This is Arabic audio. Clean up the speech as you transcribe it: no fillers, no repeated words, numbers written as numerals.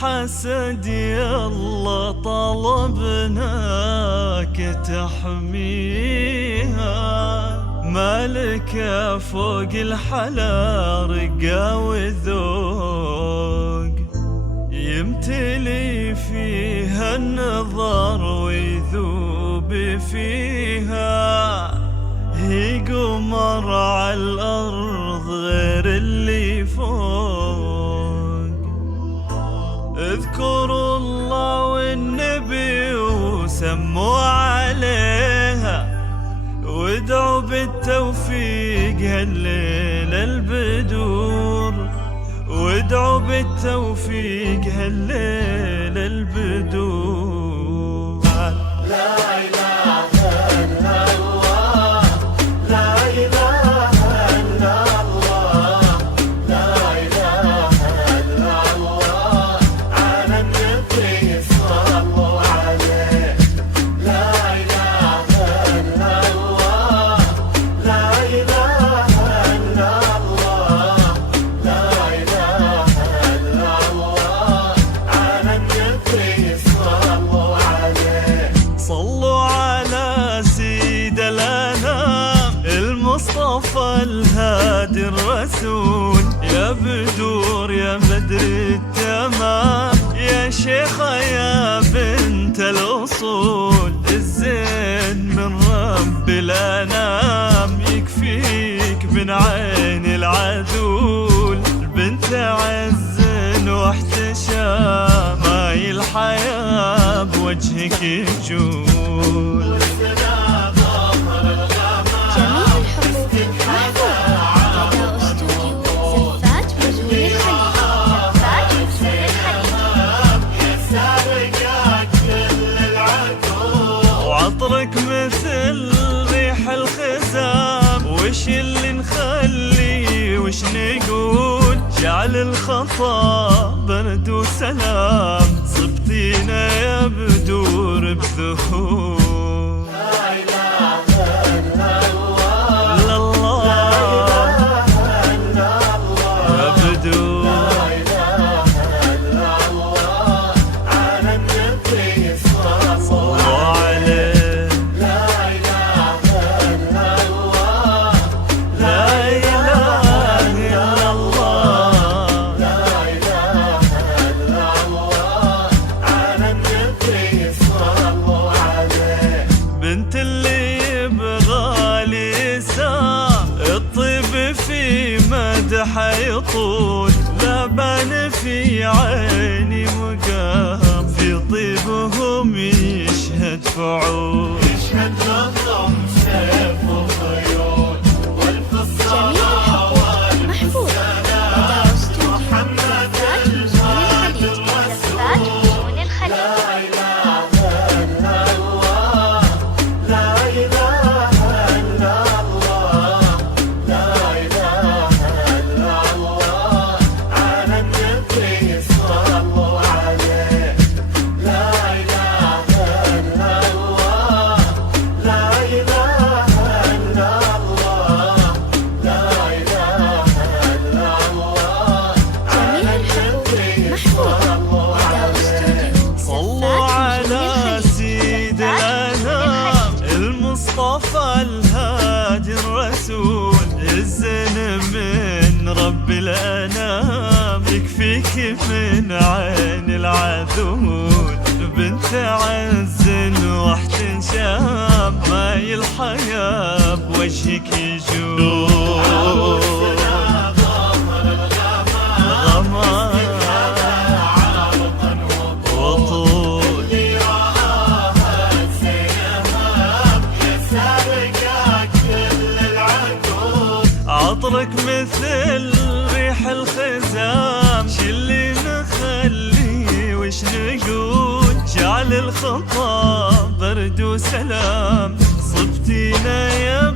الحسد يلا طلبناك تحميها، مالك فوق الحلا رقا وذوق، يمتلي فيها النظر ويذوب فيها، هي قمر على الأرض غير اللي فوق. اذكروا الله والنبي وسموا عليها، وادعوا بالتوفيق هالليل البدور، وادعوا بالتوفيق هالليل البدور. لا إله إلا الله، لا إله إلا الله، لا إله إلا الله، على النبي صلوا عليه. لا إله إلا الله، لا إله إلا الله، لا إله إلا الله، على النبي صلوا عليه. صلوا على سيد الأنام المصطفى الهادي الرسول، يا بدور يا بدر التمام، يا شيخة يا بنت الأصول، الزين من رب الأنام، يكفيك من عين العذول، بنت عز واحتشام، ماي الحياة بوجهك يجول. جميع الحقوق محفوظة. أداء استوديو زفات بزون الخليج. وعطرك مثل ريح الخزام، وش اللي نخلي وش نقول، جعل الخطا برد وسلام، صبتينا يا بدور بذهول. لا إله إلا الله، لا الله إلا الله، يا بدور. لا إله إلا الله، على النبي صلوا عليه. لا إله إلا الله، لا إله إلا الله، لا إله إلا الله، على النبي صلوا عليه. بنت اللي يبغى لسان، الطيب في مدحه يطول، لا بان في عيني مقام، في طيبهم يشهد فعول. يشهد لهم سيف وخيول، والفصال جميع الحقوق محفوظة. أداء استوديو زفات بزون الخليج. لا إله إلا الله، لا إله إلا الله، لا إله إلا الله، على النبي صلوا عليه. لا إله إلا الله، لا إله إلا الله، لا إله إلا الله، على النبي صلوا عليه. صلوا على سيد الأنام المصطفى الهادي الرسول، الزين من رب الأنام، يكفيك من عين العذول، بنت عز واحتشام، ماي الحياة بوجهك يجول. غمام وطول عطرك مثل ريح الخزام، شلي نخلي وش نقول، جعل الخطا برد وسلام، صبتينا يا